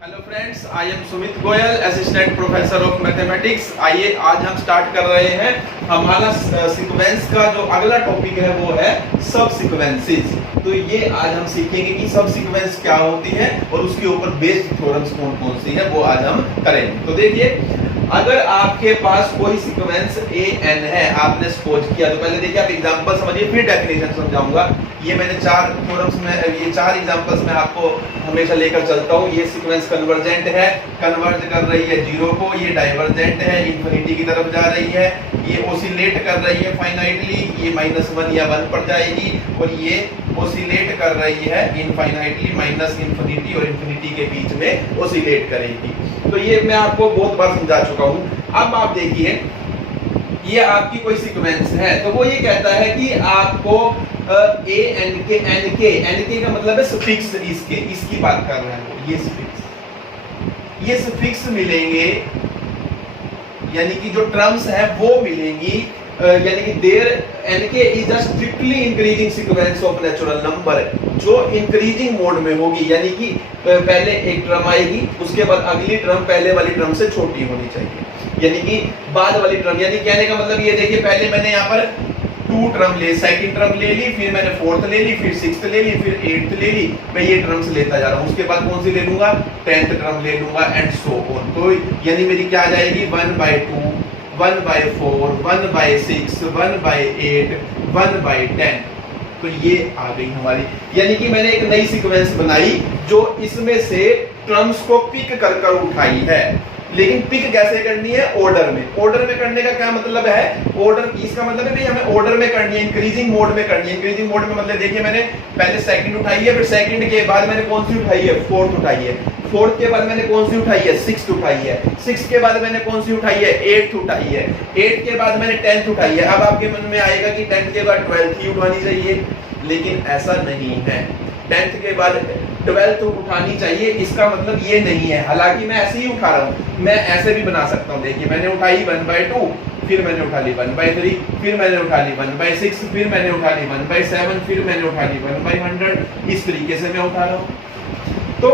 Hello friends, I am Sumit Goyal, assistant professor of mathematics. आइए आज हम स्टार्ट कर रहे हैं हमारा सीक्वेंस का जो अगला टॉपिक है वो है सब सीक्वेंसेस। तो ये आज हम सीखेंगे कि सब सीक्वेंस क्या होती है और उसके ऊपर बेस्ड थ्योरम्स कौन कौन सी है वो आज हम करेंगे। तो देखिए, अगर आपके पास कोई सीक्वेंस ए एन है, आपने सपोज किया, तो पहले देखिए आप एग्जांपल समझिए फिर डेफिनेशन समझाऊंगा। ये मैंने चार थ्योरम्स में, ये चार एग्जांपल्स में आपको हमेशा लेकर चलता हूँ। ये सीक्वेंस कन्वर्जेंट है, कन्वर्ज कर रही है जीरो को, ये डाइवर्जेंट है, इंफिनिटी की तरफ जा रही है, ये ओसिलेट कर रही है फाइनाइटली, ये -1 या 1 पर जाएगी, और ये ओसिलेट कर रही है इनफाइनाइटली, माइनस इंफिनिटी और इंफिनिटी के बीच में ओसिलेट करेगी। तो ये मैं आपको बहुत बार समझा चुका हूँ। अब आप देखिए, ये आपकी कोई सीक्वेंस है, तो वो ये कहता है कि आपको ए एन के का मतलब है सफिक्स, इसकी बात कर रहे हैं वो, ये सफिक्स मिलेंगे, यानी कि जो टर्म्स है वो मिलेंगी, यानी कि देयर एन के is a strictly increasing sequence of natural number, जो इंक्रीजिंग मोड में होगी, यानी कि पहले एक टर्म आएगी, उसके बाद अगली टर्म पहले वाली टर्म से छोटी होनी चाहिए, यानी कि बाद वाली टर्म। यानी कहने का मतलब ये देखिए, पहले मैंने यहाँ पर 2 टर्म ले, सेकंड टर्म ले ली, फिर मैंने 4th ले ली, फिर 6th ले ली, फिर 8th ले ली, मैं ये टर्म्स लेता जा रहा हूँ। उसके बाद कौन सी ले लूंगा, 10th टर्म ले लूंगा, एंड सो ऑन। तो यानी मेरी क्या आ जाएगी, 1/2, 1/4, 1/6, 1/8, 1/10। तो ये आ गई हमारी, यानी कि मैंने एक नई सीक्वेंस बनाई जो इसमें से टर्म्स को पिक कर कर उठाई है। लेकिन पिक कैसे करनी है, ऑर्डर में। ऑर्डर में करने का क्या मतलब है, ऑर्डर, इसका मतलब है भाई हमें ऑर्डर में करनी है, इंक्रीजिंग मोड में करनी है। इंक्रीजिंग मोड में मतलब देखिए, मैंने पहले सेकंड उठाई है, फिर सेकंड के बाद मैंने कौन सी उठाई है, 4th उठाई है, 4th के बाद मैंने कौन सी उठाई है, 6th उठाई है, 6th के बाद मैंने कौन सी उठाई है, 8th उठाई है, 8th के बाद मैंने 10th उठाई है। अब आपके मन में आएगा कि 10th के बाद 12th ही उठानी चाहिए, लेकिन ऐसा नहीं है। 10th के बाद 12th उठानी चाहिए, इसका मतलब ये नहीं है। हालांकि मैं ऐसे ही उठा रहा हूँ, मैं ऐसे भी बना सकता हूँ। देखिए, मैंने उठाई 1/2, फिर मैंने उठा ली 1/3, फिर मैंने उठा ली 1/6, फिर मैंने उठा ली 1/7, फिर मैंने उठा ली 1/100। इस तरीके से मैं उठा रहा हूँ। तो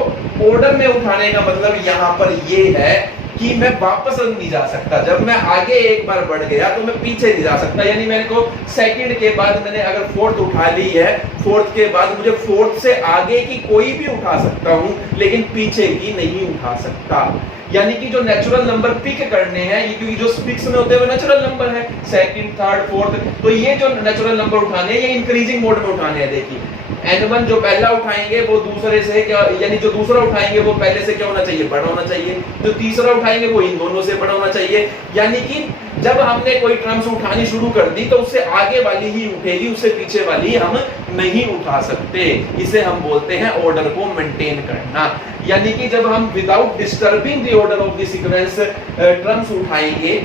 ऑर्डर में उठाने का मतलब यहाँ पर ये है कि मैं वापस नहीं जा सकता। जब मैं आगे एक बार बढ़ गया तो मैं पीछे नहीं जा सकता। यानी मेरे को सेकंड के बाद मैंने अगर 4th उठा ली है, 4th के बाद मुझे 4th से आगे की कोई भी उठा सकता हूं, लेकिन पीछे की नहीं उठा सकता। यानी कि जो नेचुरल नंबर पिक करने हैं, ये क्योंकि जो फिक्स में होते हैं वो नेचुरल नंबर है, सेकंड, थर्ड, फोर्थ, तो ये जो नेचुरल नंबर उठाने हैं ये इंक्रीजिंग मोड में उठाने हैं। देखिए, n1 जो पहला उठाएंगे वो दूसरे से क्या, यानी जो दूसरा उठाएंगे वो पहले से क्या होना चाहिए, बड़ा होना चाहिए। जो तीसरा उठाएंगे वो इन दोनों से बड़ा होना चाहिए। यानी कि जब हमने कोई टर्म्स उठानी शुरू कर दी तो उससे आगे वाली ही उठेगी, उससे पीछे वाली हम नहीं उठा सकते। इसे हम बोलते हैं ऑर्डर को मेंटेन करना। यानी कि जब हम without disturbing the order of the sequence terms उठाएंगे,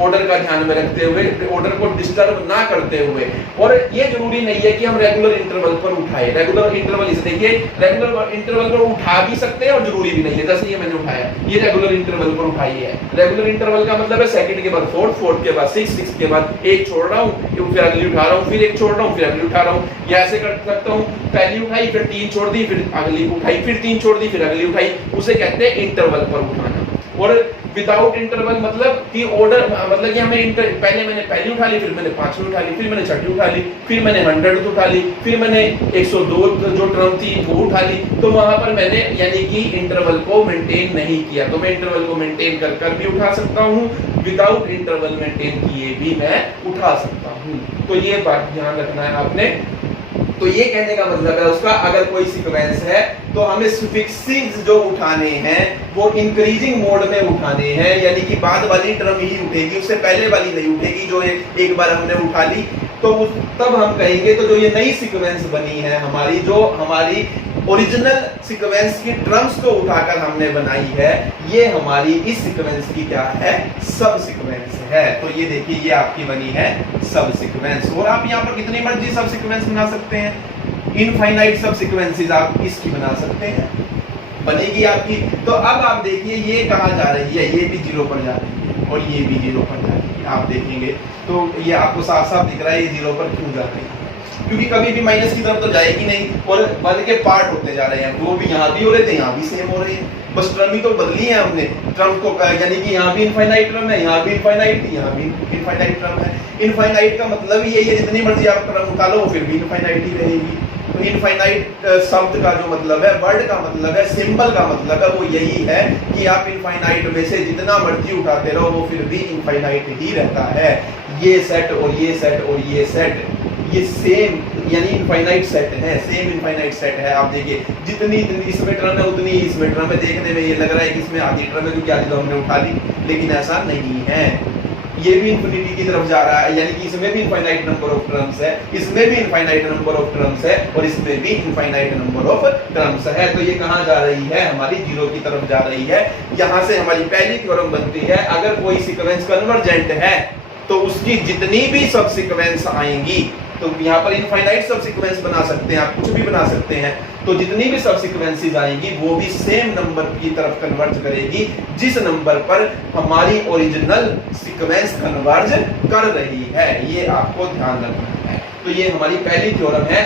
ऑर्डर का ध्यान में रखते हुए, ऑर्डर को डिस्टर्ब ना करते हुए। और ये जरूरी नहीं है कि हम रेगुलर इंटरवल पर उठाए। रेगुलर इंटरवल, इसे देखिए, रेगुलर इंटरवल पर उठा भी सकते हैं और जरूरी भी नहीं है। जैसे ये मैंने उठाया, ये रेगुलर इंटरवल पर उठाई है। रेगुलर इंटरवल का मतलब है सेकंड के बाद 4th, 4th के बाद 6th, 6th के बाद एक छोड़ रहा हूँ, फिर अगली उठा रहा हूँ, फिर एक छोड़ रहा हूँ, फिर अगली उठा रहा हूँ। या ऐसे कर सकता हूँ, पहली उठाई, फिर 3 छोड़ दी, फिर अगली उठाई, फिर 3 छोड़ दी, फिर अगली उठाई। उसे कहते हैं इंटरवल पर उठाना। और विदाउट इंटरवल मतलब कि ऑर्डर, मतलब कि हमें पहले मैंने पहली उठा ली, फिर मैंने 5वीं उठा ली, फिर मैंने 6वीं उठा ली, फिर मैंने 100th उठा ली, फिर मैंने 102 जो टर्म थी वो उठा ली। तो वहां पर मैंने यानी कि इंटरवल को मेंटेन नहीं किया। तो मैं इंटरवल को मेंटेन कर कर भी उठा सकता हूँ, विदाउट इंटरवल मेंटेन किए भी मैं उठा सकता हूँ। तो ये बात ध्यान रखना है आपने। तो ये कहने का मतलब है उसका, अगर कोई सीक्वेंस है तो हमें सुफिक्सेस जो उठाने हैं वो इंक्रीजिंग मोड में उठाने हैं, यानी कि बाद वाली टर्म ही उठेगी, उससे पहले वाली नहीं उठेगी। जो एक बार हमने उठा ली तो तब हम कहेंगे, तो जो ये नई सीक्वेंस बनी है हमारी, जो हमारी ओरिजिनल सीक्वेंस की टर्म्स को उठाकर हमने बनाई है, ये हमारी इस सीक्वेंस की क्या है, सब सीक्वेंस है। तो ये देखिए, ये आपकी बनी है सब सीक्वेंस। और आप यहाँ पर कितनी मर्जी सब सीक्वेंस बना सकते हैं, इनफाइनाइट सब सीक्वेंसेस आप इसकी बना सकते हैं, बनेगी आपकी। तो अब आप देखिए, ये कहाँ जा रही है, ये भी 0 पर जा रही है और ये भी 0 पर जा रही है। आप देखेंगे तो ये आपको साफ साफ दिख रहा है ये 0 पर क्यों जा रही है, क्योंकि कभी भी माइनस की तरफ तो जाएगी नहीं, और 1 के पार्ट होते जा रहे हैं। वो भी यहाँ भी हो रहे थे, यहाँ भी सेम हो रहे हैं। बस टर्म ही तो बदली है हमने टर्म को, यानी कि यहाँ भी इनफाइनाइट टर्म है, यहाँ भी इनफाइनाइट, यहाँ भी इनफाइनाइट टर्म है। इनफाइनाइट का मतलब यही है जितनी मर्जी आप टर्म निकालो वो फिर भी इनफाइनाइट ही रहेगी। तो इनफाइनाइट शब्द का जो मतलब है, वर्ड का मतलब है, सिंबल का मतलब है, वो यही है कि आप इनफाइनाइट में से जितना मर्जी उठाते रहो वो फिर भी इनफाइनाइट ही रहता है। ये सेट और ये सेट और ये सेट ये सेम यानी इनफाइनाइट सेट है, सेम इनफाइनाइट सेट है। आप देखिए जितनी इसमें टर्म है उतनी इसमें टर्म है। देखने में ये लग रहा है कि इसमें आधी टर्म है क्योंकि आधी तो हमने उठा ली, लेकिन ऐसा नहीं है। ये भी इन्फिनिटी की तरफ जा रहा है, यानी कि इसमें भी इनफाइनाइट नंबर ऑफ टर्म्स है, इसमें भी इनफाइनाइट नंबर ऑफ टर्म्स है और इसमें भी इनफाइनाइट नंबर ऑफ टर्म्स है। तो ये कहाँ जा रही है? हमारी जीरो की तरफ जा रही है। यहाँ से हमारी पहली थ्योरम बनती है, अगर कोई सीक्वेंस कन्वर्जेंट है तो उसकी जितनी भी सब सीक्वेंस आएंगी, तो यहाँ पर इनफाइनाइट सब सीक्वेंस बना सकते हैं, आप कुछ भी बना सकते हैं, तो जितनी भी सब सीक्वेंसेस आएंगी वो भी सेम नंबर की तरफ कन्वर्ज करेगी जिस नंबर पर हमारी ओरिजिनल सीक्वेंस कन्वर्ज कर रही है। ये आपको ध्यान रखना है। तो ये हमारी पहली थ्योरम है,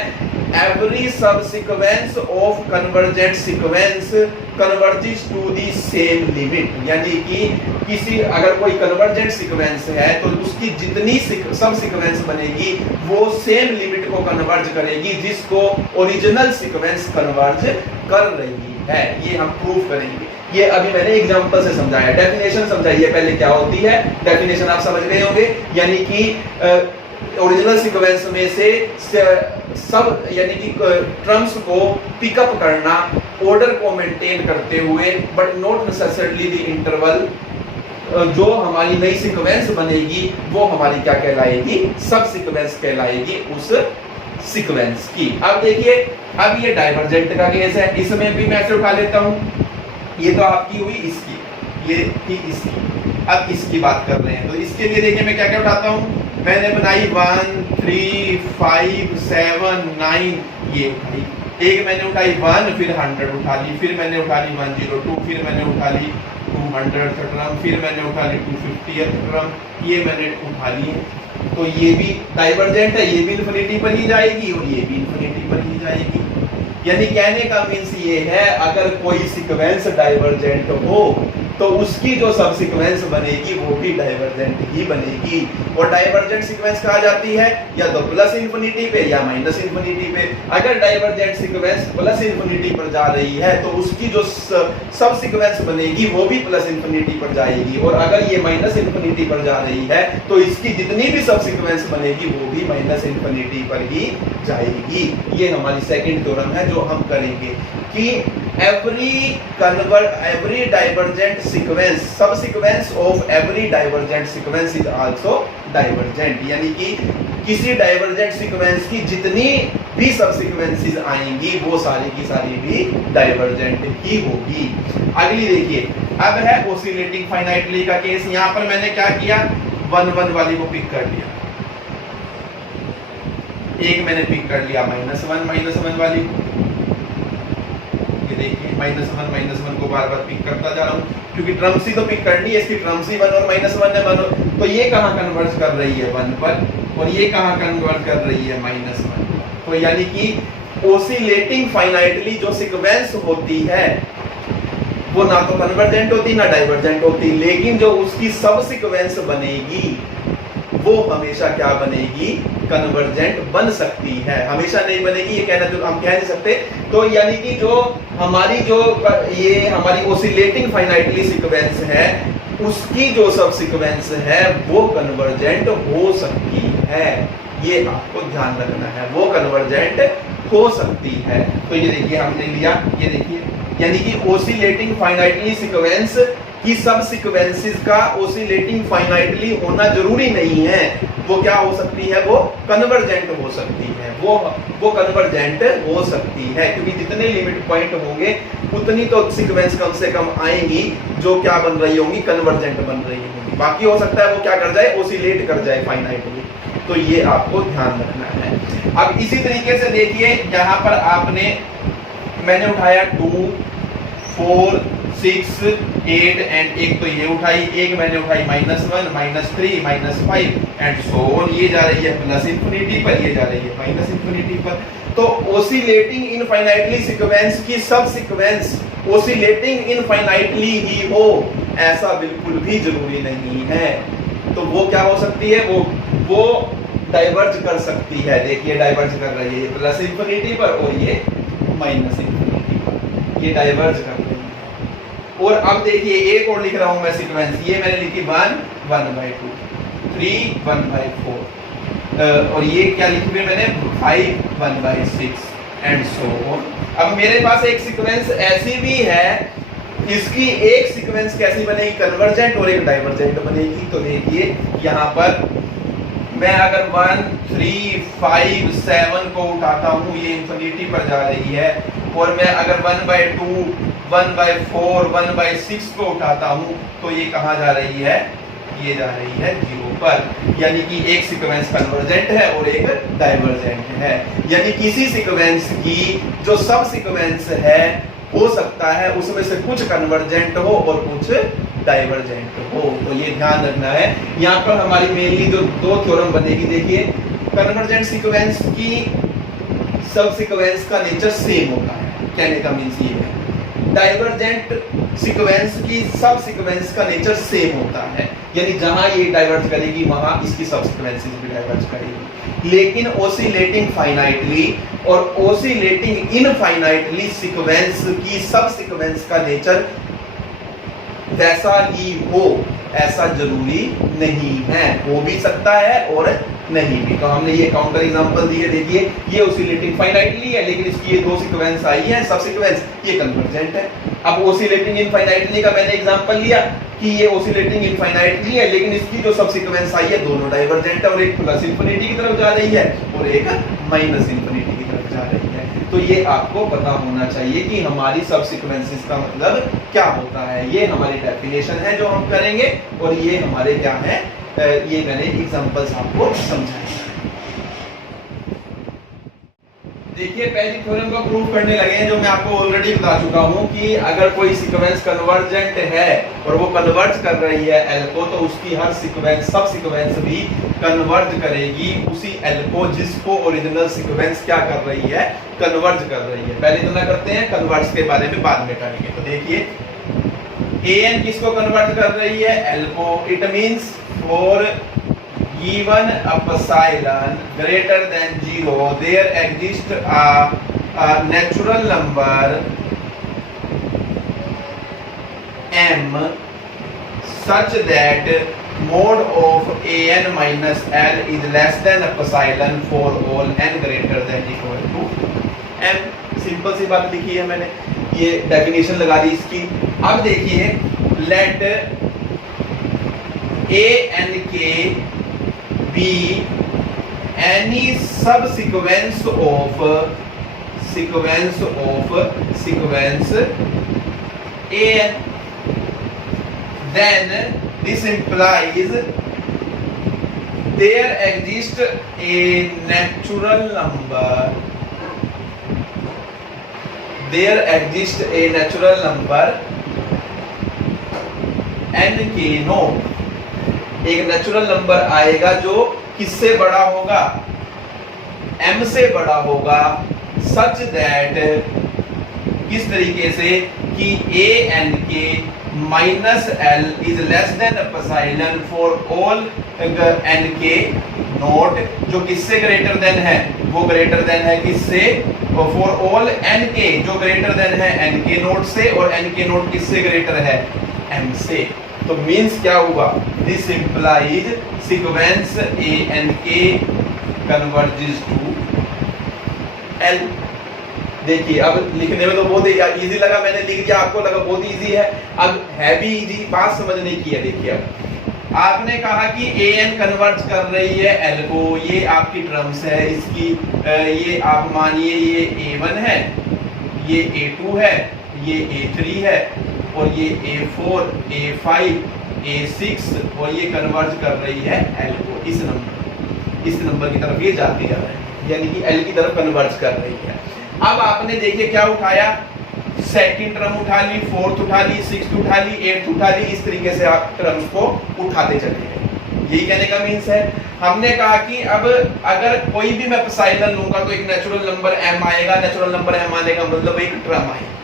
every subsequence of convergent sequence converges to the same limit, यानी कि किसी अगर कोई कन्वर्जेंट सीक्वेंस है तो उसकी जितनी सब सीक्वेंस बनेगी वो सेम लिमिट को कन्वर्ज करेगी जिसको ओरिजिनल सीक्वेंस कन्वर्ज कर रही है। ये हम प्रूव करेंगे। ये अभी मैंने एग्जांपल से समझाया। डेफिनेशन समझाइए पहले क्या होती है। डेफिनेशन आप समझ गए होंगे, यानी कि ओरिजिनल सीक्वेंस में से सब यानी कि टर्म्स को पिकअप करना ऑर्डर को मेंटेन करते हुए, but not necessarily the interval. जो हमारी नई सीक्वेंस बनेगी वो हमारी क्या कहलाएगी? सब सीक्वेंस कहलाएगी उस सीक्वेंस की। अब देखिए, अब ये डाइवर्जेंट का केस है, इसमें भी मैं ऐसे उठा लेता हूं। ये तो आपकी हुई इसकी, ये थी इसकी, अब इसकी बात कर रहे हैं। तो इसके लिए देखिए मैं क्या क्या उठाता हूं। मैंने बनाई 1 3 5 7 9, ये उठाई। एक मैंने उठाई 1, फिर 100 उठा ली, फिर मैंने उठा ली 102, फिर मैंने उठा ली 200 टर्म, फिर मैंने उठा ली 250 टर्म, ये मैंने उठा ली। तो ये भी डाइवर्जेंट है, ये भी इन्फिनिटी पर ही जाएगी और ये भी इन्फिनिटी पर ही जाएगी। यानी कहने का मीन्स ये है, अगर कोई सीक्वेंस डाइवर्जेंट हो तो उसकी जो सब सीक्वेंस बनेगी वो भी डाइवर्जेंट ही बनेगी। और डाइवर्जेंट सीक्वेंस कहा जाती है या तो प्लस इन्फिनिटी पे या माइनस इन्फिनिटी पे। अगर डाइवर्जेंट सीक्वेंस प्लस इन्फिनिटी पर जा रही है तो उसकी जो सब सीक्वेंस बनेगी वो भी प्लस इन्फिनिटी पर जाएगी, और अगर ये माइनस इन्फिनिटी पर जा रही है तो इसकी जितनी भी सब सीक्वेंस बनेगी वो भी माइनस इन्फिनिटी पर ही जाएगी। ये हमारी सेकंड थ्योरम है जो हम करेंगे कि every divergent sequence, सब sequence of every divergent sequence is also divergent, यानी कि किसी डाइवर्जेंट सीक्वेंस की जितनी भी सब सीक्वेंसेस आएंगी वो सारी की सारी भी डाइवर्जेंट ही होगी। अगली देखिए, अब है ओसिलेटिंग फाइनाइटली का केस। यहां पर मैंने क्या किया, 1 1 वाली को पिक कर लिया, एक मैंने पिक कर लिया -1 वाली। देखिए -1 को बार बार पिक करता जा रहा हूँ क्योंकि टर्म्स ही तो पिक करनी है, इसकी टर्म्स ही 1 और -1 है 1। तो ये कहाँ कन्वर्ज कर रही है 1 पर, और ये कहाँ कन्वर्ज कर रही है -1। तो यानी कि ओसिलेटिंग फाइनाइटली जो सीक्वेंस होती है वो ना तो कन्वर्जेंट होती ना डाइवर्जेंट होती, लेकिन जो उसकी सब सीक्वेंस बनेगी वो हमेशा क्या बनेगी? कन्वर्जेंट बन सकती है, हमेशा नहीं बनेगी, ये कहना तो हम कह नहीं सकते। तो यानी कि जो ये हमारी ओसिलेटिंग फाइनाइटली सीक्वेंस है उसकी जो सब सीक्वेंस है वो कन्वर्जेंट हो सकती है। ये आपको ध्यान रखना है, वो कन्वर्जेंट हो सकती है। तो ये देखिए हमने लिया, ये देखिए, यानी कि ओसिलेटिंग फाइनाइटली सीक्वेंस कि सब सीक्वेंसेस का ओसिलेटिंग फाइनाइटली होना जरूरी नहीं है, वो क्या हो सकती है? वो कन्वर्जेंट हो सकती है, वो कन्वर्जेंट हो सकती है, क्योंकि जितने लिमिट पॉइंट होंगे उतनी तो सीक्वेंस कम से कम आएंगी जो क्या बन रही होंगी? कन्वर्जेंट बन रही होंगी। बाकी हो सकता है वो क्या कर जाए? ओसिलेट कर जाए फाइनाइटली। तो ये आपको ध्यान रखना है। अब इसी तरीके से देखिए, यहाँ पर मैंने उठाया 2 4 6 8 एंड एक तो ये उठाई, एक मैंने उठाई -1 -3 -5 एंड सो ऑन। ये जा रही है प्लस इन्फिनिटी पर, ये जा रही है माइनस इन्फिनिटी पर। तो ओसिलेटिंग इनफाइनाइटली सीक्वेंस की सब सीक्वेंस ओसिलेटिंग इनफाइनाइटली ही हो ऐसा बिल्कुल भी जरूरी नहीं है। तो वो क्या हो सकती है, वो डाइवर्ज कर सकती है। देखिए डाइवर्ज कर रही है, ये प्लस इंफिनिटी पर और ये माइनस इंफिनिटी पर, ये डाइवर्ज कर रही है। और अब देखिए एक और लिख रहा हूं मैं सीक्वेंस, ये मैंने लिखी 1 1/2, 3 1/4 और ये क्या लिखी है मैंने 5 1/6 एंड सो ऑन। अब मेरे पास एक सीक्वेंस ऐसी भी है, इसकी एक सीक्वेंस कैसी बनेगी, कन्वर्जेंट और एक डाइवर्जेंट बनेगी। तो देखिए यहाँ पर मैं अगर 1 3 5 7 को उठाता हूँ, ये इंफिनिटी पर जा रही है, और मैं अगर 1/2 1/4 1/6 को उठाता हूँ तो ये कहाँ जा रही है, ये जा रही है 0 पर। यानी कि एक सीक्वेंस कन्वर्जेंट है और एक डाइवर्जेंट है। यानी किसी सीक्वेंस की जो सब सीक्वेंस है हो सकता है उसमें से कुछ कन्वर्जेंट हो और कुछ डाइवर्जेंट हो। तो ये ध्यान रखना है। यहाँ पर हमारी मेनली जो दो थ्योरम बनेगी, देखिए कन्वर्जेंट सीक्वेंस की सब सीक्वेंस का नेचर सेम होता है, कहने का मीन्स ये है। डाइवर्जेंट सीक्वेंस की सब सीक्वेंस का नेचर सेम होता है, यानी जहां ये डाइवर्ज करेगी वहां इसकी सब सीक्वेंसेस भी डाइवर्ज करेगी। लेकिन ओसिलेटिंग फाइनाइटली और ओसिलेटिंग इनफाइनाइटली सीक्वेंस की सब सीक्वेंस का नेचर वैसा ही हो ऐसा जरूरी नहीं है, हो भी सकता है और नहीं भी। तो हमने ये काउंटर एग्जांपल दिए, देखिए ये ओसिलेटिंग फाइनाइटली है लेकिन इसकी ये दो सीक्वेंस आई है सब सीक्वेंस, ये कन्वर्जेंट है। अब ओसिलेटिंग इनफाइनाइटली का मैंने एग्जांपल लिया कि ये ओसिलेटिंग इनफाइनाइटली है लेकिन इसकी जो सब सीक्वेंस आई है दोनों डाइवर्जेंट है, और एक प्लस इंफिनिटी की तरफ जा रही है और एक माइनस इंफिनिटी की तरफ जा रही है। तो ये आपको पता होना चाहिए कि हमारी सब सीक्वेंसेस का मतलब क्या होता है। ये हमारी डेफिनेशन है जो हम करेंगे और ये हमारे क्या है, ये मैंने एग्जांपल्स आपको समझाए। देखिए पहली थ्योरम को प्रूव करने लगे हैं, जो मैं आपको ऑलरेडी बता चुका हूं कि अगर कोई सीक्वेंस कन्वर्जेंट है और वो कन्वर्ज कर रही है एल को, तो उसकी हर सीक्वेंस सब सीक्वेंस भी कन्वर्ज करेगी उसी एल को जिसको ओरिजिनल सीक्वेंस क्या कर रही है, कन्वर्ज कर रही है। पहले तो ना करते हैं, कन्वर्ज के बारे में बाद में करेंगे। तो देखिए an किसको कन्वर्ट कर रही है, एल को। It means for given epsilon greater than 0 there exists a natural number m such that mod of an minus l is less than epsilon for all n greater than equal to m। Simple सी बात लिखी है मैंने, ये definition लगा दी इसकी। अब देखिए late a n k be any subsequence of sequence an, then this implies there exists a natural number, there exists a natural number n k naught, एक नेचुरल नंबर आएगा जो किससे बड़ा होगा, m से बड़ा होगा, सच दैट किस तरीके से कि a n k minus L is less than epsilon for all n k not, जो किससे ग्रेटर देन है, वो ग्रेटर देन है किससे, फॉर ऑल n k जो ग्रेटर देन है n k नॉट से, और n k नॉट किससे ग्रेटर है, m से। तो मींस क्या हुआ, this implies sequence A N K converges to L. देखिए अब लिखने में तो बहुत इजी लगा, मैंने लिख दिया, आपको लगा बहुत इजी है, अब है भी इजी, बात समझने की है। देखिए अब आपने कहा कि ए एन कन्वर्ज कर रही है एल को, ये आपकी टर्म्स है इसकी, ये आप मानिए ये A1 है, ये A2 है, ये A3 है, और ये A4, A5, A6, और ये कन्वर्ज कर रही है L को, इस नंबर की तरफ ये जाती जा रही है, यानी कि L की तरफ कन्वर्ज कर रही है। अब आपने देखिए क्या उठाया, सेकंड टर्म उठा ली, फोर्थ उठा ली, सिक्स्थ उठा ली, एट्थ उठा ली, इस तरीके से आप टर्म्स को उठाते चले गए। यही कहने का मीन्स है। हमने कहा कि अब अगर कोई भी मैं एप्सिलॉन लूंगा तो एक नेचुरल नंबर m आएगा, नेचुरल नंबर m आने का मतलब एक टर्म आएगी।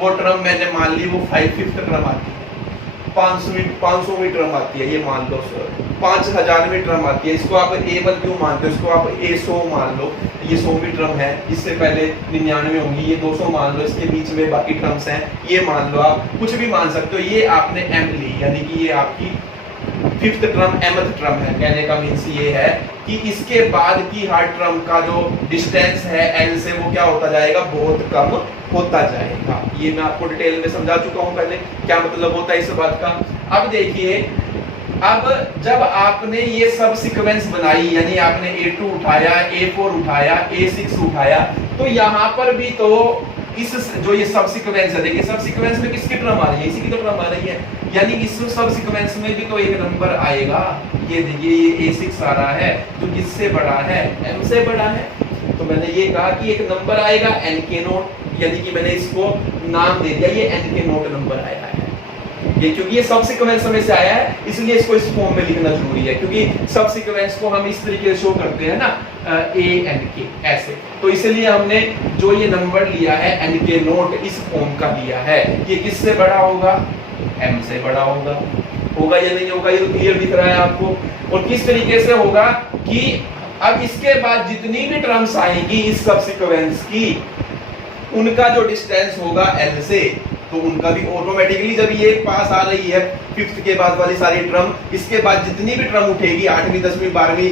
वो ट्रम मैंने मान ली वो 5/5 ट्रम आती है, 500वीं ट्रम आती है, ये मान लो सर 5000वीं ट्रम आती है, इसको आप A1 क्यों मानते हो, इसको आप A100 मान लो, ये 100वीं ट्रम है, इससे पहले 99 होंगी, ये 200 मान लो, इसके बीच में बाकी ट्रम्स हैं, ये मान लो, आप कुछ भी मान सकते हो। ये आपने M ली, यानी कि ये आपकी 5th ट्रम mth ट्रम है। कहने का मीन्स ये है कि इसके बाद की हर ट्रम का जो डिस्टेंस है n से वो क्या होता जाएगा, बहुत कम होता जाएगा। ये मैं आपको डिटेल में समझा चुका हूं पहले, क्या मतलब होता है इस बात का। अब देखिए, अब जब आपने ये सब सीक्वेंस बनाई, यानी आपने A2 उठाया, A4 उठाया, A6 उठाया, तो यहाँ पर भी तो इस जो ये सब सीक्वेंस है, देखिए सब सीक्वेंस में किसकी ट्रम आ रही है, इसी की तो ट्रम आ रही है, यानी इस सब सीक्वेंस में भी तो एक नंबर आएगा। ये देखिए ये A6 आ रहा है, जो किससे बड़ा है, M से बड़ा है। तो मैंने ये कहा कि एक नंबर आएगा N के नोट, यानी कि मैंने इसको नाम दे दिया, ये N के नोट नंबर आया है। ये क्योंकि ये सब सीक्वेंस में से आया है, इसलिए इसको इस फॉर्म में लिखना जरूरी है, क्योंकि सब सीक्वेंस को हम इस तरीके से शो करते हैं ना, ANK ऐसे। तो इसलिए हमने जो ये नंबर लिया है NK नोट, इस फॉर्म का लिया है। ये किससे बड़ा होगा, M से बड़ा होगा। होगा या नहीं होगा, ये तो क्लियर दिख रहा है आपको। और किस तरीके से होगा कि अब इसके बाद जितनी भी टर्म्स आएंगी इस सब सीक्वेंस की, उनका जो डिस्टेंस होगा L से, तो उनका भी ऑटोमेटिकली, जब ये पास आ रही है 5th के बाद वाली सारी ट्रम, इसके बाद जितनी भी ट्रम उठेगी 8वीं 10वीं 12वीं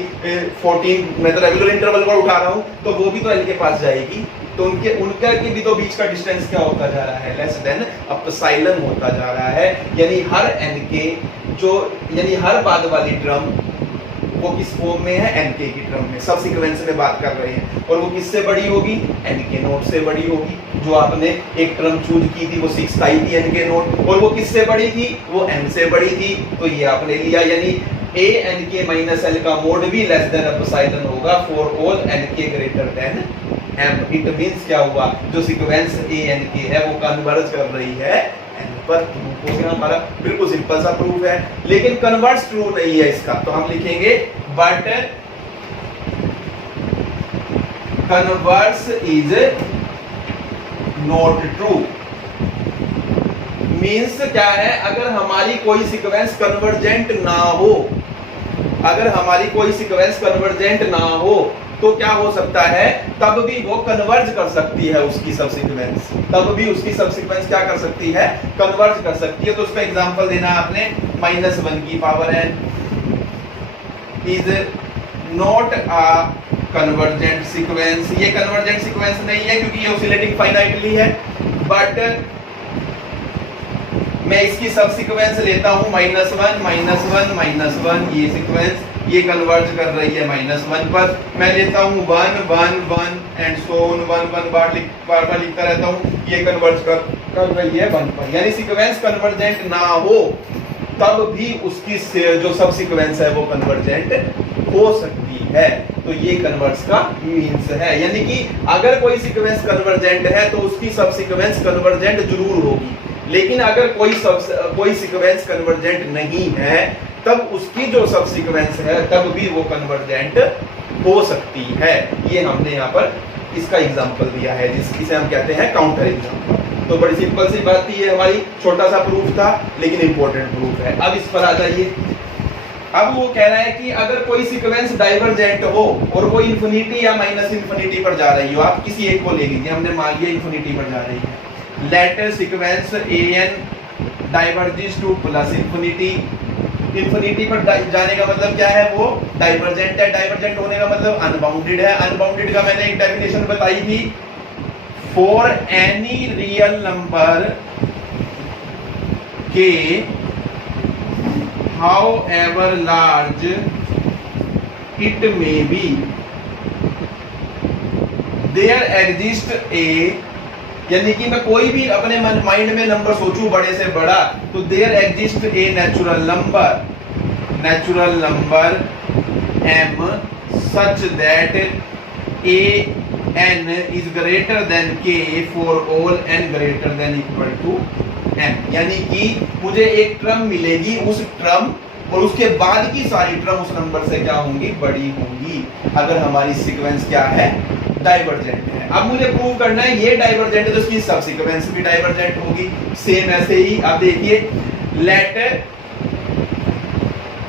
14, मैं तो रेगुलर इंटरवल पर उठा रहा हूं, तो वो भी तो L के पास जाएगी। तो उनका के भी तो बीच का डिस्टेंस क्या होता जा रहा है, लेस देन एप्सिलॉन होता जा रहा है। यानी हर n के जो, यानी हर बाद वाली ट्रम वो किस फॉर्म में है, NK की ट्रम में, सब सीक्वेंस में बात कर रहे हैं, और वो किससे बड़ी होगी, NK नोट से बड़ी होगी। जो आपने एक ट्रम चूज की थी वो 6 आई थी NK नोट, और वो किससे बड़ी थी, वो M से बड़ी थी, तो ये आपने लिया। यानी ANK माइनस L का मोड भी लेस देन एप्सिलॉन होगा for all NK greater than M। It means क्या हुआ, जो सीक्वेंस ANK है वो कन्वर्ज कर रही है N पर। प्रूफ हो गया हमारा, बिल्कुल सिंपल सा प्रूफ है, लेकिन कन्वर्स ट्रू नहीं है इसका, तो हम लिखेंगे but converse is not true. Means क्या है, अगर हमारी कोई सीक्वेंस कन्वर्जेंट ना हो, अगर हमारी कोई सीक्वेंस कन्वर्जेंट ना हो, तो क्या हो सकता है, तब भी वो कन्वर्ज कर सकती है उसकी सब सीक्वेंस, तब भी उसकी सब सीक्वेंस क्या कर सकती है, कन्वर्ज कर सकती है। तो उसका एग्जांपल देना आपने, -1 की power n is not a convergent sequence. ये कन्वर्जेंट सीक्वेंस नहीं है क्योंकि ये ऑसिलेटिंग फाइनाइटली है, बट मैं इसकी सब सीक्वेंस लेता हूं -1 -1 -1, ये सीक्वेंस ये कन्वर्ज कर रही है -1 पर। मैं लेता हूं 1 1 1 एंड सो ऑन, 1 1 बार लिखता रहता हूं, ये कन्वर्ज कर रही है 1 पर। यानी सीक्वेंस कन्वर्जेंट ना हो तब भी उसकी जो सब सीक्वेंस है वो कन्वर्जेंट हो सकती है। तो ये कन्वर्स का मीन्स है, यानी कि अगर कोई सीक्वेंस कन्वर्जेंट है तो उसकी सब सीक्वेंस कन्वर्जेंट जरूर होगी, लेकिन अगर कोई सीक्वेंस कन्वर्जेंट नहीं है तब उसकी जो सब सीक्वेंस है तब भी वो कन्वर्जेंट हो सकती है। ये हमने यहाँ पर इसका एग्जांपल दिया है, जिसे हम कहते हैं काउंटर एग्जांपल। तो बड़ी सिंपल सी बात थी, ये हमारी छोटा सा प्रूफ था लेकिन इंपॉर्टेंट प्रूफ है। अब इस पर आ जाइए। अब वो कह रहा है कि अगर कोई सीक्वेंस डाइवर्जेंट हो और वो इन्फिनिटी या -इन्फिनिटी पर जा रही हो, आप किसी एक को ले लीजिए, हमने मान लिया इन्फिनिटी पर जा रही है। Let sequence an diverges to +infinity. Infinity पर जाने का मतलब क्या है, वो डाइवर्जेंट है। डाइवर्जेंट होने का मतलब अनबाउंडेड है। अनबाउंडेड का मैंने एक डेफिनेशन बताई थी, फॉर एनी रियल नंबर के however large it may be there exists a, यानी कि मैं कोई भी अपने माइंड में नंबर सोचूं बड़े से बड़ा, तो there exists a natural number m such that a n is greater than k for all n greater than equal to m। यानी कि मुझे एक ट्रम मिलेगी, उस ट्रम और उसके बाद की सारी ट्रम उस नंबर से क्या होंगी, बड़ी होंगी, अगर हमारी सीक्वेंस क्या है, डाइवर्जेंट है। अब मुझे प्रूव करना है ये डाइवर्जेंट है तो इसकी सब सीक्वेंस भी डाइवर्जेंट होगी। सेम ऐसे ही अब देखिए, late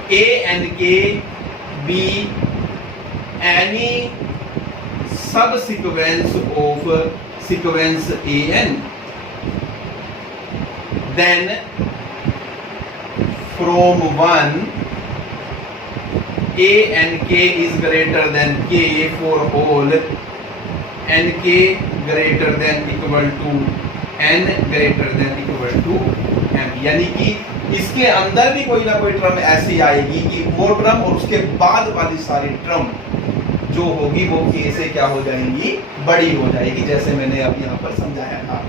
A and K be any subsequence of sequence AN, then from 1 A and K is greater than K for all N K greater than equal to N greater than equal to M। यानी कि इसके अंदर भी कोई ना कोई term ऐसी आएगी कि वो टर्म और उसके बाद वाली सारी टर्म जो होगी वो K से क्या हो जाएंगी, बड़ी हो जाएगी, जैसे मैंने अब यहाँ पर समझाया था।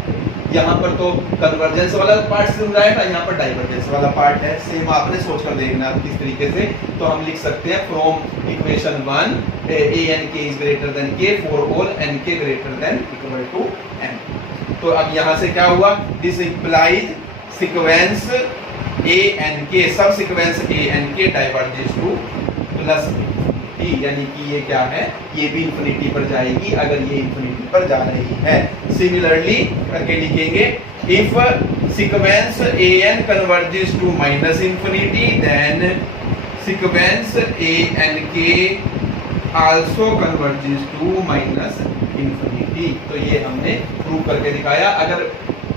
यहाँ पर तो कन्वर्जेंस वाला पार्ट समझाया था, यहाँ पर डाइवर्जेंस वाला पार्ट है। सेम आपने सोच कर देखना किस तरीके से। तो हम लिख सकते हैं from equation 1 ANK is greater than K for all NK greater than equal to M। तो अब यहाँ से क्या हुआ, दिस इम्प्लाइज सीक्वेंस ANK सब sequence ANK divergence two plus T, यानी कि ये क्या है, ये भी इंफिनिटी पर जाएगी अगर ये इंफिनिटी पर जा रही है। सिमिलरली करके लिखेंगे, if sequence AN converges to minus infinity then sequence ANK also converges to minus infinity. तो ये हमने प्रूव करके दिखाया। अगर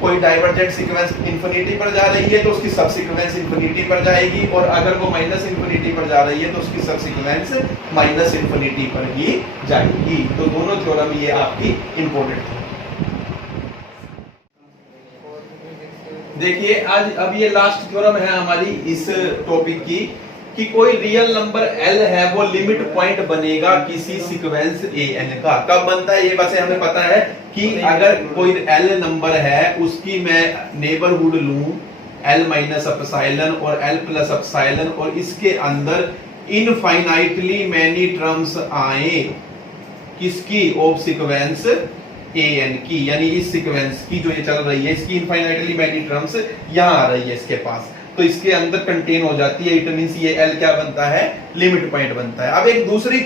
कोई डाइवर्जेंट सीक्वेंस इंफिनिटी पर जा रही है तो उसकी सब सीक्वेंस इंफिनिटी पर जाएगी, और अगर वो माइनस इंफिनिटी पर जा रही है तो उसकी सब सीक्वेंस माइनस इंफिनिटी पर ही जाएगी। तो दोनों थ्योरम ये आपकी इंपॉर्टेंट है। देखिए आज अब ये लास्ट थ्योरम है हमारी इस टॉपिक की, कि कोई रियल नंबर L है वो लिमिट पॉइंट बनेगा किसी सीक्वेंस AN का। कब बनता है ये वैसे हमें पता है कि अगर कोई L नंबर है उसकी मैं नेबरहुड लूं L माइनस एप्सिलॉन और L प्लस एप्सिलॉन, और इसके अंदर इनफाइनाइटली मैनी टर्म्स आए किसकी, ऑफ सीक्वेंस AN की, यानी इस सीक्वेंस की जो ये चल रही है इसकी इनफाइनाइटली मैनी टर्म्स यहाँ आ रही है इसके पास, तो इसके अंदर कंटेन हो जाती है। इट मींस ये L क्या बनता है, लिमिट पॉइंट बनता है। अब एक दूसरी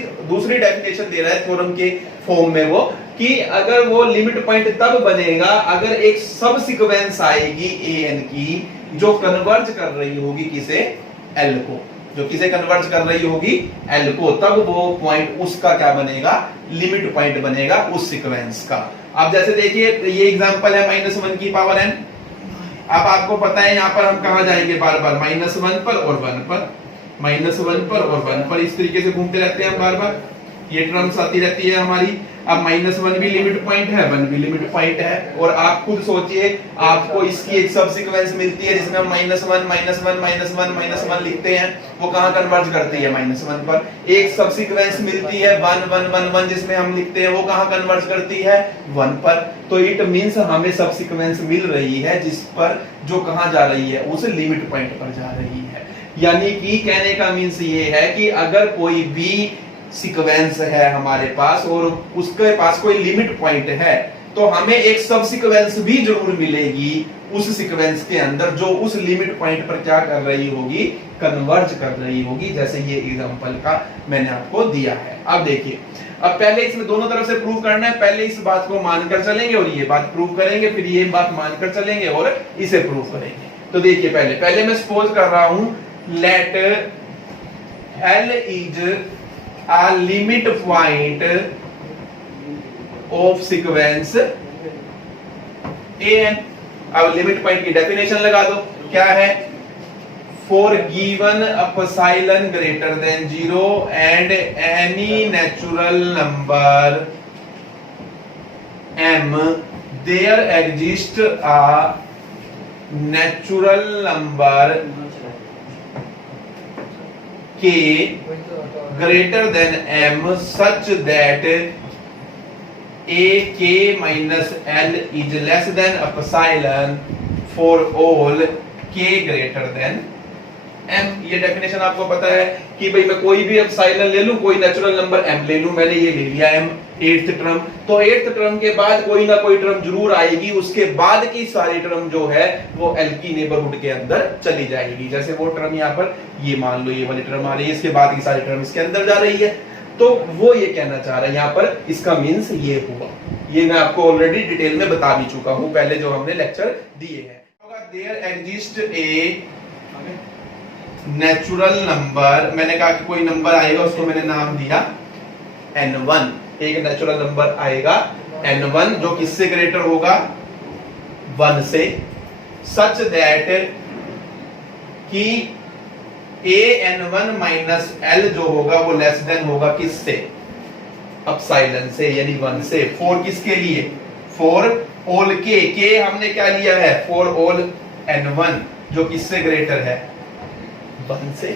डेफिनेशन दे रहा है थ्योरम के फॉर्म में वो, कि अगर वो लिमिट पॉइंट तब बनेगा अगर एक सब सीक्वेंस आएगी AN की जो कन्वर्ज कर रही होगी किसे, L को, जो किसे कन्वर्ज कर रही होगी, L को, तब वो पॉइंट उसका क्या बनेगा, लिमिट पॉइंट बनेगा उस सीक्वेंस का। अब जैसे देखिए ये एग्जांपल है -1 की पावर n। अब आपको पता है यहाँ पर हम कहा जाएंगे बार बार, -1 पर और 1 पर, -1 पर और 1 पर, इस तरीके से घूमते रहते हैं हम बार बार, ये टर्म्स आती रहती है हमारी। अब -1 भी लिमिट पॉइंट है, 1 भी लिमिट पॉइंट है, और आप खुद सोचिए आपको इसकी एक सब सीक्वेंस मिलती है जिसमें हम -1 लिखते हैं, वो कहाँ कन्वर्ज करती है, -1 पर। एक सब सीक्वेंस मिलती है 1 1 1 1 जिसमें हम लिखते हैं, वो कहाँ कन्वर्ज करती है, 1 पर। तो इट मींस हमें सब सीक्वेंस मिल रही है जिस पर जो कहाँ जा रही है, उस लिमिट पॉइंट पर जा रही है। यानी कि कहने का मींस ये है कि अगर कोई भी सीक्वेंस है हमारे पास और उसके पास कोई लिमिट पॉइंट है, तो हमें एक सब सीक्वेंस भी जरूर मिलेगी उस सीक्वेंस के अंदर जो उस लिमिट पॉइंट पर क्या कर रही होगी, कन्वर्ज कर रही होगी, जैसे ये एग्जांपल का मैंने आपको दिया है। अब देखिए, अब पहले इसमें दोनों तरफ से प्रूव करना है। पहले इस बात को मानकर चलेंगे और ये बात प्रूव करेंगे, फिर ये बात मानकर चलेंगे और इसे प्रूव करेंगे। तो देखिए पहले मैं सपोज कर रहा हूं, let L is a limit point of sequence AN। अब लिमिट पॉइंट की डेफिनेशन लगा दो, क्या है, for given epsilon greater than 0 and any natural number m, there exists a natural number k greater than m such that ak minus L is less than epsilon for all k greater than m। ये definition आपको पता है कि भाई मैं कोई भी epsilon ले लूं, कोई नेचुरल नंबर m ले लूं, मैंने ये ले लिया m, 8th टर्म, तो 8th टर्म के बाद कोई ना कोई टर्म जरूर आएगी, उसके बाद की सारी टर्म जो है वो L की नेबरहुड के अंदर चली जाएगी। जैसे वो टर्म यहाँ पर ये मान लो ये वाली टर्म आ रही है, इसके बाद की सारी टर्म इसके अंदर जा रही है। तो वो ये कहना चाह रहा है यहाँ पर, इसका मीन्स ये हुआ। ये मैं आपको ऑलरेडी डिटेल में बता भी चुका हूं पहले जो हमने लेक्चर दिए हैं। There exist a natural number, मैंने कहा कि कोई नंबर आएगा उसको मैंने नाम दिया n1, एक नेचुरल नंबर आएगा n1 जो किससे ग्रेटर होगा, 1 से, सच दैट कि an1 माइनस l जो होगा वो लेस देन होगा किससे, एप्सिलॉन से, यानी 1 से। फॉर किसके लिए, फॉर ऑल के हमने क्या लिया है, फॉर ऑल n1 जो किससे ग्रेटर है, 1 से।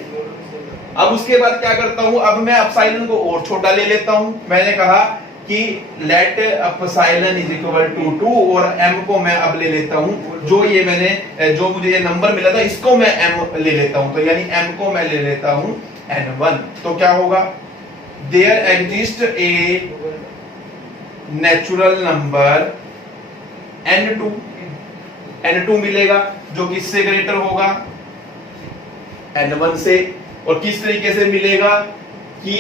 अब उसके बाद क्या करता हूं, अब मैं एप्सिलॉन को और छोटा ले लेता हूं। मैंने कहा कि let epsilon is equal to 2 और m को मैं अब ले लेता हूं, जो ये मैंने जो मुझे ये नंबर मिला था इसको मैं m ले लेता हूं, तो यानी m को मैं ले लेता हूं n1। तो क्या होगा, there exist a natural number n2 मिलेगा जो किससे ग्रेटर होगा, n1 से। और किस तरीके से मिलेगा कि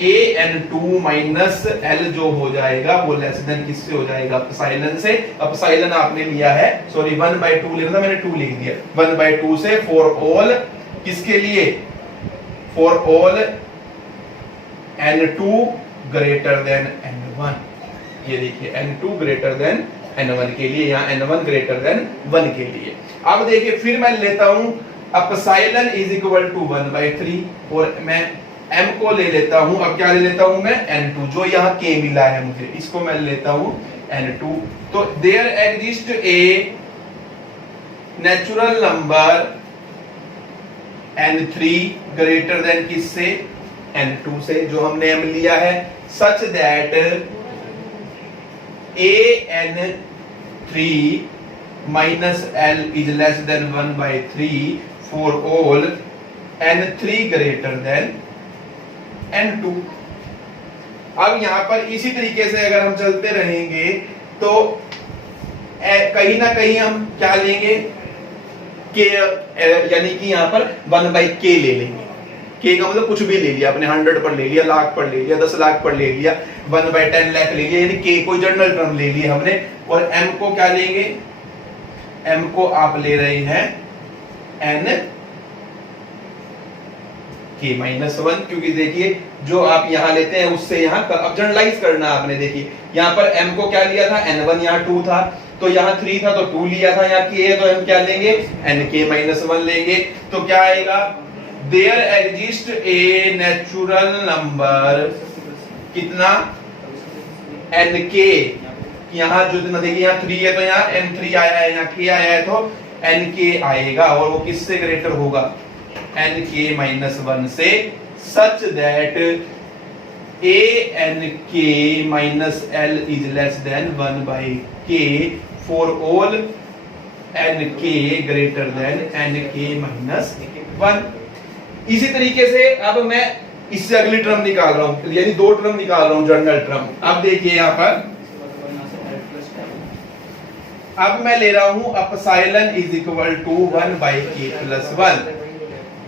an2 माइनस l जो हो जाएगा वो लेस देन किससे हो जाएगा, एप्सिलॉन से। एप्सिलॉन आपने लिया है, सॉरी 1/2 लेना था, मैंने 2 लिख दिया, 1/2 से फॉर ऑल किसके लिए, for all n2 greater than n1। ये देखिए n2 ग्रेटर देन n1 के लिए, यहाँ n1 ग्रेटर देन 1 के लिए। अब देखिए फिर मैं लेता हूं एप्सिलॉन इज इक्वल टू 1/3 और मैं m को ले लेता हूं, अब क्या ले लेता हूं मैं, n2 जो यहाँ k मिला है मुझे, इसको मैं लेता हूं n2। तो there exist a natural number n3 greater than किससे, n2 से, जो हमने m लिया है, such that an3 minus l is less than 1/3 for all n3 greater than n2। अब यहां पर इसी तरीके से अगर हम चलते रहेंगे तो कहीं ना कहीं हम क्या लेंगे, k, यानी कि यहां पर 1/k ले लेंगे। k का मतलब कुछ भी ले लिया आपने, 100 पर ले लिया, लाख पर ले लिया, 10 लाख पर ले लिया, 1/10 लाख ले लिया, यानी k कोई जनरल टर्म ले लिया हमने। और m को क्या लेंगे, m को आप ले रहे हैं n k माइनस 1, क्योंकि देखिए जो आप यहां लेते हैं उससे यहां अब जनरलाइज करना आपने। देखिए यहां पर m को क्या लिया था, n1 यहां 2 था, तो यहां 3 था तो 2 लिया था, यहाँ k है तो हम क्या लेंगे, nk माइनस 1 लेंगे। तो क्या आएगा, there exist a natural number कितना, nk, यहाँ जो देखिए यहाँ 3 है तो यहाँ n3 आया है, यहाँ k आया है तो nk आएगा, और वो किससे ग्रेटर होगा, nk माइनस 1 से, such that ank minus l is less than 1/k for all nk greater than nk minus 1। इसी तरीके से अब मैं इससे अगली टर्म निकाल रहा हूं, यानी 2 टर्म निकाल रहा हूं जनरल टर्म। अब देखिए यहां पर अब मैं ले रहा हूं epsilon is equal to 1/k plus 1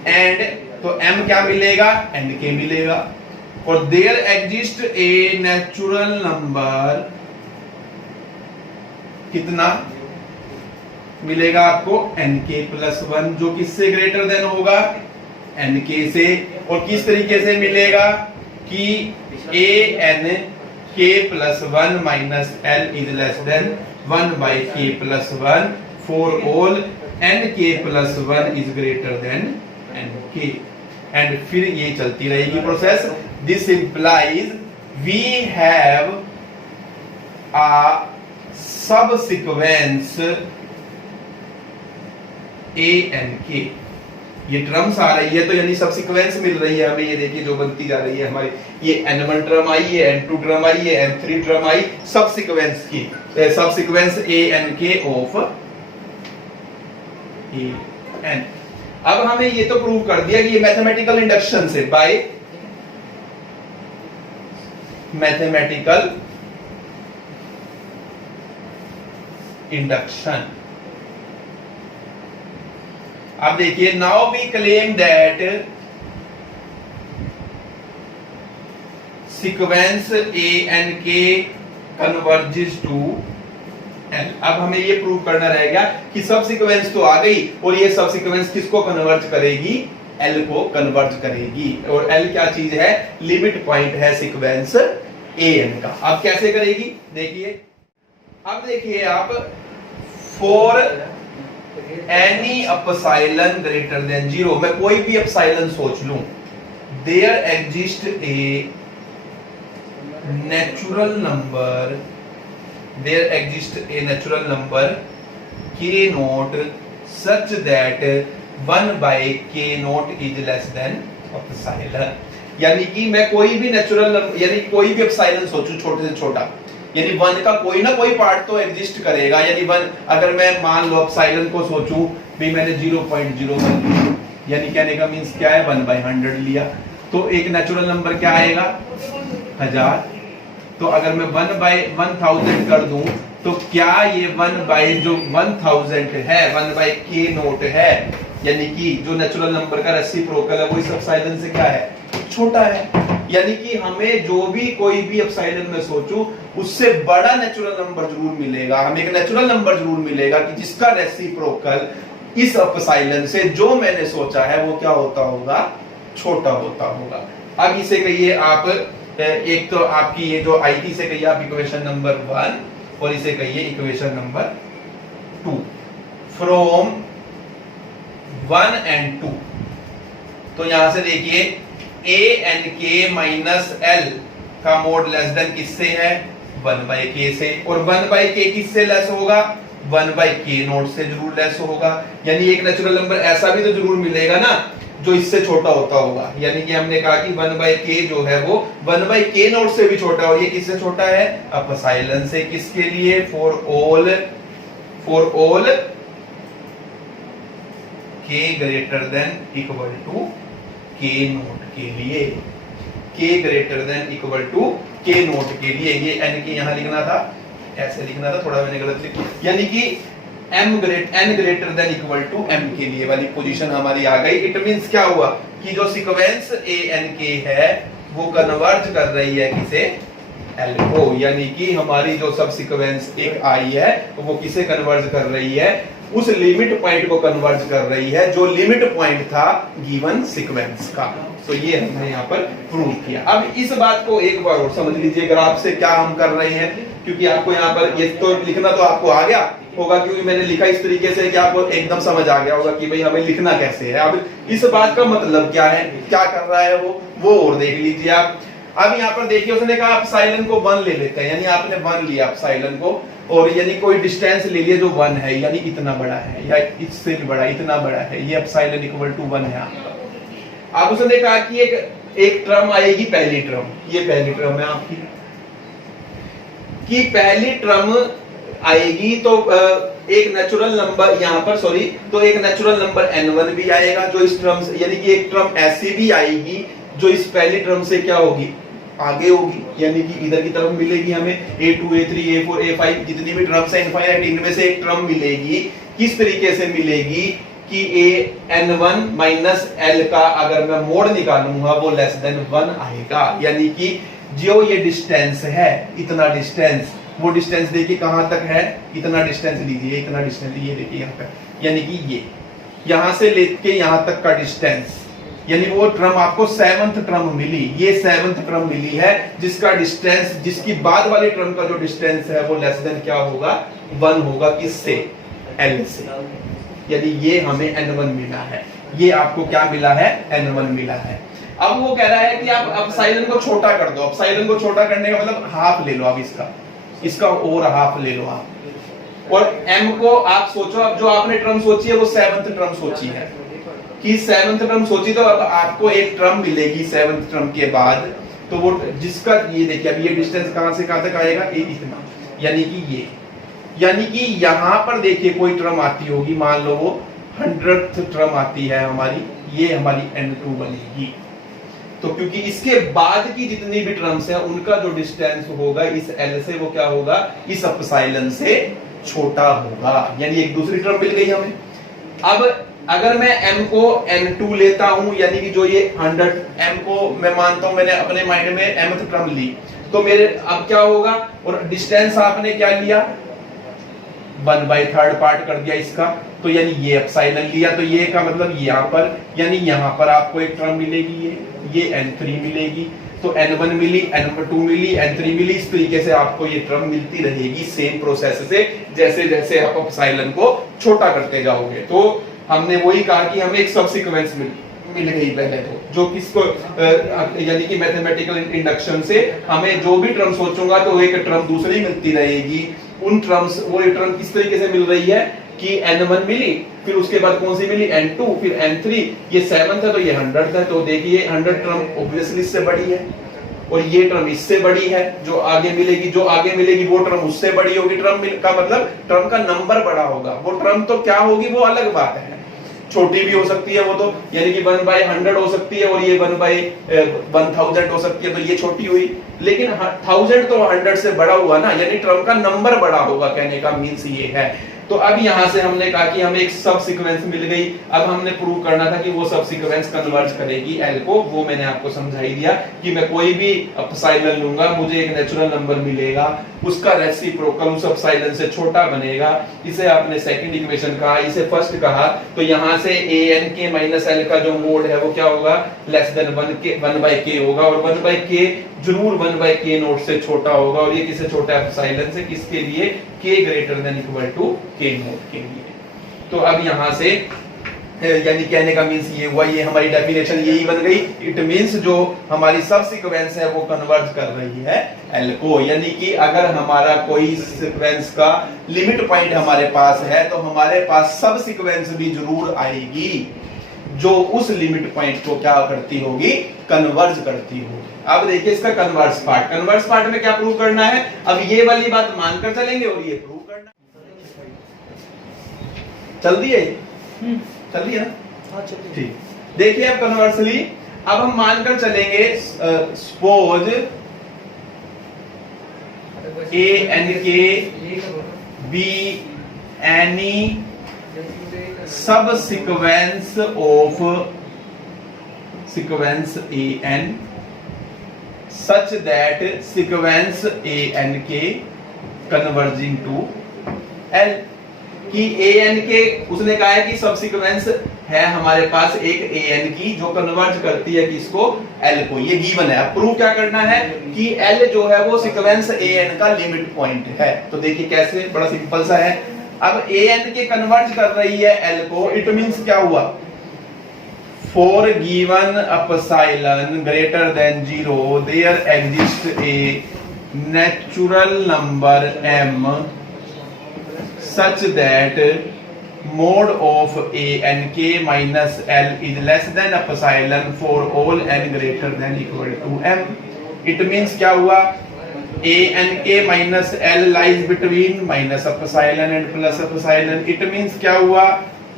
and तो m क्या मिलेगा, nk मिलेगा। और there exist a natural number कितना मिलेगा आपको, nk प्लस 1 जो किससे ग्रेटर देन होगा, nk से। और किस तरीके से मिलेगा कि ank plus 1 minus l is less than 1/k plus 1 for all nk plus 1 is greater than nk। And फिर ये चलती रहेगी process. This implies we have a subsequence ank। ये टर्म्स आ रही है तो यानी सब सीक्वेंस मिल रही है हमें, ये देखिए जो बनती जा रही है हमारी, ये n1 टर्म आई है, n2 टर्म आई है, n3 टर्म आई, सब सीक्वेंस की, सब सीक्वेंस ank ऑफ an। अब हमें ये तो प्रूव कर दिया कि ये मैथमेटिकल इंडक्शन से, बाय मैथमेटिकल इंडक्शन। अब देखिए now we claim that sequence A N K converges to L. अब हमें ये प्रूव करना रहेगा कि सब सीक्वेंस तो आ गई और ये सब सीक्वेंस किसको कन्वर्ज करेगी, एल को कन्वर्ज करेगी। और एल क्या चीज है, लिमिट पॉइंट है सीक्वेंस ए एन का। अब कैसे करेगी देखिए, अब देखिए आप for any epsilon greater than 0, मैं कोई भी एप्सिलॉन सोच लूं, there exist a natural number, there exist a natural number k naught such that 1 by k naught is less than epsilon. यानी कि मैं कोई भी नेचुरल नंबर यानी कोई भी एप्सिलॉन सोचूं छोटे से छोटा, यानी 1 का कोई ना कोई पार्ट तो एग्जिस्ट करेगा। यानी 1 अगर मैं मान लो एप्सिलॉन को सोचूं भी मैंने 0.01 लिया, यानी कहने का मींस क्या है 1/100 लिया, तो एक नेचुरल नंबर क्या आएगा 1000। तो अगर मैं 1/1000 कर दूं तो क्या ये 1/1000 है 1/k नोट है, यानी कि जो नेचुरल नंबर का रेसिप्रोकल है वो इस एप्सिलॉन से क्या है, छोटा है। यानी कि हमें जो भी कोई भी एप्सिलॉन में सोचूं उससे बड़ा नेचुरल नंबर जरूर मिलेगा, हमें एक नेचुरल नंबर जरूर मिलेगा कि जिसका रेसिप्रोकल इस एप्सिलॉन से जो मैंने सोचा है वो क्या होता होगा, छोटा होता होगा। अब इसे कहिए आप, एक तो आपकी ये जो आई थी इसे कहिए आप इक्वेशन नंबर 1 और इसे कहिए इक्वेशन नंबर 2 फ्रॉम 1 and 2। तो यहां से देखिए a n k minus l का मोड लेस देन किससे है, 1/k से, और 1/k किससे लेस होगा, 1/k नोट से जरूर लेस होगा। यानी एक नेचुरल नंबर ऐसा भी तो जरूर मिलेगा ना जो इससे छोटा होता होगा। यानी कि हमने कहा कि 1/k जो है वो 1/k नोट से भी छोटा, और ये किससे छोटा है, एप्सिलॉन से। किसके लिए, for all k greater than equal to k naught के लिए, k greater than equal to k naught के लिए। ये n के यहां लिखना था, ऐसे लिखना था, थोड़ा मैंने गलत लिखा, यानी कि n greater than equal to m के लिए वाली पोजीशन हमारी आ गई। इट मींस क्या हुआ कि जो सीक्वेंस a n k है वो कन्वर्ज कर रही है किसे, l को। यानी कि हमारी जो सब सीक्वेंस एक आई है वो किसे कन्वर्ज कर रही है, उस लिमिट पॉइंट को कन्वर्ज कर रही है जो लिमिट पॉइंट था गिवन सीक्वेंस का। तो ये हमने यहाँ पर प्रूव किया। अब इस बात को एक बार और समझ लीजिए ग्राफ से क्या हम कर रहे हैं, क्योंकि आपको यहाँ पर ये तो लिखना तो आपको आ गया होगा, क्योंकि मैंने लिखा इस तरीके से कि आपको एकदम समझ आ गया होगा कि भाई हमें लिखना कैसे है। अब इस बात का मतलब क्या है, क्या कर रहा है वो और देख लीजिए आप। अब यहाँ पर देखिए उसने कहा एप्सिलॉन को 1 ले लेते हैं, यानी आपने 1 लिया एप्सिलॉन को, और यानी कोई डिस्टेंस ले लिया जो 1 है, यानी इतना बड़ा है या इससे भी बड़ा, इतना बड़ा है, ये एप्सिलॉन इक्वल टू 1 है आपका। अब उसने कहा कि एक टर्म आएगी, पहली टर्म, ये पहली टर्म है आपकी, कि पहली टर्म आएगी तो एक नेचुरल नंबर यहाँ पर तो एक नेचुरल नंबर n1 भी आएगा जो इस टर्म से, यानी कि एक टर्म ऐसी भी आएगी जो इस पहली टर्म से क्या होगी, आगे होगी, यानी कि इधर की तरफ मिलेगी हमें a2 a3 a4 a5 जितनी भी टर्म्स है इनफाइनाइट, इनमें से एक टर्म मिलेगी। किस तरीके से मिलेगी कि n1 माइनस l का अगर मैं मोड निकालूंगा वो लेस देन 1 आएगा। यानी कि जो ये डिस्टेंस है, इतना डिस्टेंस, वो डिस्टेंस देखिए कहां तक है, इतना डिस्टेंस लीजिए, इतना डिस्टेंस ये देखिए यहाँ पे, यानी कि ये यहां से लेके यहां तक का डिस्टेंस, यानी वो टर्म आपको 7th टर्म मिली, ये 7th टर्म मिली है जिसका डिस्टेंस, जिसकी बाद वाली टर्म का जो डिस्टेंस है वो लेस देन क्या होगा, 1 होगा, किससे, l से। यानी ये हमें n1 मिला है, ये आपको क्या मिला है, n1 मिला है। अब वो कह रहा है कि आप एप्सिलॉन को छोटा कर दो। एप्सिलॉन को छोटा करने का मतलब हाफ ले लो आप, इसका और हाफ ले लो आप, और m को आप सोचो, अब जो आपने टर्म सोची है वो 7th टर्म सोची है, कि 7th टर्म सोची, तो अब आपको एक टर्म मिलेगी 7th टर्म के बाद, तो वो जिसका ये देखिए अब ये डिस्टेंस कहां से कहां तक आएगा, ये इतना, यानी कि ये, यानी कि यहां पर देखिए कोई टर्म आती होगी, मान लो वो 100th टर्म आती है हमारी, ये हमारी n2 बनेगी। तो क्योंकि इसके बाद की जितनी भी टर्म्स हैं उनका जो डिस्टेंस होगा इस l से वो क्या होगा, इस एप्सिलॉन से छोटा होगा, यानी एक दूसरी टर्म मिल गई हमें। अब अगर मैं m को n2 लेता हूं, यानी कि जो ये 100 m को मैं मानता हूं, मैंने अपने माइंड में mth टर्म ली, तो मेरे अब क्या होगा, और डिस्टेंस आपने क्या लिया, 1/3 पार्ट कर दिया इसका, तो यानी ये एप्सिलॉन लिया, तो ये का मतलब यहाँ पर, यानी यहाँ पर आपको एक टर्म मिलेगी, ये n3 मिलेगी, तो n1 मिली, n2 मिली, n3 मिली, इस तरीके से आपको ये टर्म मिलती रहेगी सेम प्रोसेस से, जैसे जैसे आप एप्सिलॉन को छोटा करते जाओगे। तो हमने वही कहा कि हमें एक सब सीक्वेंस मिल गई पहले, तो जो किसको यानी कि मैथमेटिकल इंडक्शन से हमें जो भी टर्म सोचूंगा तो एक टर्म दूसरी मिलती रहेगी। उन टर्म्स, वो टर्म किस तरीके से मिल रही है कि n1 मिली, फिर उसके बाद कौन सी मिली, n2, फिर n3, ये 7th है तो ये 100th है, तो देखिए 100 टर्म ऑब्वियसली इससे बड़ी है, और ये टर्म इससे बड़ी है, जो आगे मिलेगी वो टर्म उससे बड़ी होगी। टर्म का मतलब टर्म का नंबर बड़ा होगा, वो टर्म तो क्या होगी वो अलग बात है, छोटी भी हो सकती है वो तो, यानी कि 1/100 हो सकती है, और ये 1/1000 हो सकती है, तो ये छोटी हुई, लेकिन 1000 तो 100 से बड़ा हुआ ना, यानी टर्म का नंबर बड़ा होगा, कहने का मीन्स ये है। तो अब यहां से हमने कहा कि हमें एक सब सीक्वेंस मिल गई, अब हमने प्रूव करना था कि वो सब सीक्वेंस कन्वर्ज करेगी एल को, वो मैंने आपको समझा ही दिया कि मैं कोई भी एप्सिलॉन लूंगा, मुझे एक नेचुरल नंबर मिलेगा, उसका रेसिप्रोकल उस एप्सिलॉन से छोटा बनेगा, इसे आपने सेकंड इक्वेशन कहा, इसे फर्स्ट कहा, तो यहां से an के माइनस l का जो मोड है वो क्या होगा, लेस देन 1/k होगा, और 1/k जरूर 1/k नोट से छोटा होगा, और ये किससे छोटा है, एप्सिलॉन से, किसके लिए, k greater than equal to k naught के लिए। तो अब यहां से यानी कहने का मींस ये हुआ, ये हमारी डेफिनेशन यही बन गई, इट मींस जो हमारी सब सीक्वेंस है वो कन्वर्ज कर रही है एल को, यानी कि अगर हमारा कोई सीक्वेंस का लिमिट पॉइंट हमारे पास है तो हमारे पास सब सीक्वेंस भी जरूर आएगी जो उस लिमिट पॉइंट को क्या करती होगी, कन्वर्ज करती होगी। अब देखिए इसका कन्वर्स पार्ट में क्या प्रूव करना है, अब ये वाली बात मानकर चलेंगे और ये प्रूव करना, चल दिए चल दिया ना, ठीक। देखिए अब कन्वर्सली अब हम मानकर चलेंगे, suppose a n k b any सब sequence of sequence a n such that sequence a n k converging to l, कि an के उसने कहा है कि सब सीक्वेंस है हमारे पास एक an की जो कन्वर्ज करती है किसको, l को, ये गिवन है। अब प्रूव क्या करना है कि l जो है वो सीक्वेंस an का लिमिट पॉइंट है, तो देखिए कैसे, बड़ा सिंपल सा है। अब an के कन्वर्ज कर रही है l को, इट मींस क्या हुआ, for given epsilon greater than 0 there exists a natural number m such that mod of a n k minus l is less than epsilon for all n greater than equal to m। it means क्या हुआ, a n k minus l lies between minus epsilon and plus epsilon, it means क्या हुआ,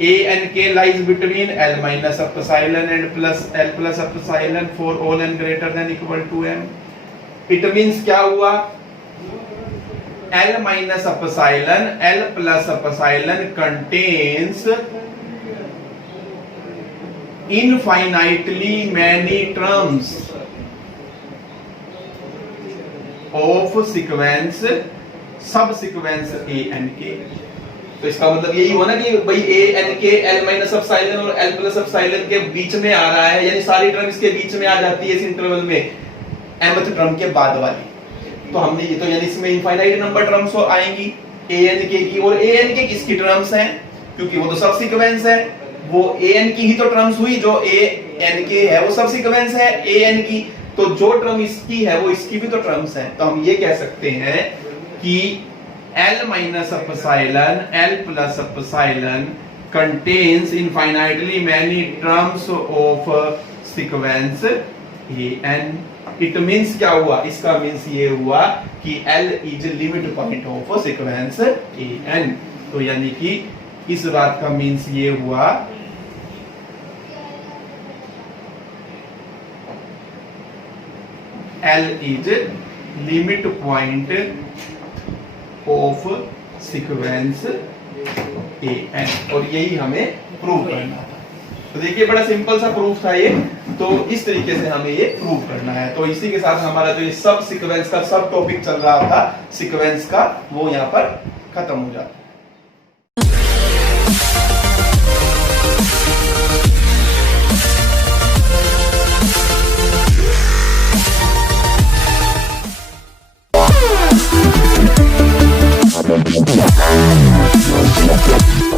a n k lies between l minus epsilon and plus l plus epsilon for all n greater than equal to m। it means क्या हुआ, l minus epsilon l plus epsilon contains infinitely many terms of sequence सब sequence a n k। तो इसका मतलब यही हुआ ना कि भाई a n k l minus epsilon और l plus epsilon के बीच में आ रहा है, यानी सारी टर्म इसके बीच में आ जाती है इस इंटरवल में, mth टर्म के बाद वाली। तो हमने ये तो यानी इसमें इनफाइनाइट नंबर टर्म्स आएंगी a n k की, और a n k किसकी टर्म्स हैं, क्योंकि वो तो सब सीक्वेंस है, वो a n की ही तो टर्म्स हुई, जो a n k है वो सब सीक्वेंस है a n की, तो जो टर्म इसकी है वो इसकी भी तो टर्म्स है। तो हम ये कह सकते हैं कि l minus epsilon l plus epsilon contains infinitely many terms of sequence a n। it means क्या हुआ, इसका मीन्स ये हुआ कि l is limit point of sequence a n। तो यानी कि इस बात का मीन्स ये हुआ l is limit point of sequence a n, और यही हमें प्रूव करना था। तो देखिए बड़ा सिंपल सा प्रूफ था ये। तो इस तरीके से हमें ये प्रूव करना है। तो इसी के साथ हमारा जो ये सब सीक्वेंस का सब टॉपिक चल रहा था सीक्वेंस का, वो यहाँ पर खत्म हो जाता है। We'll be right back.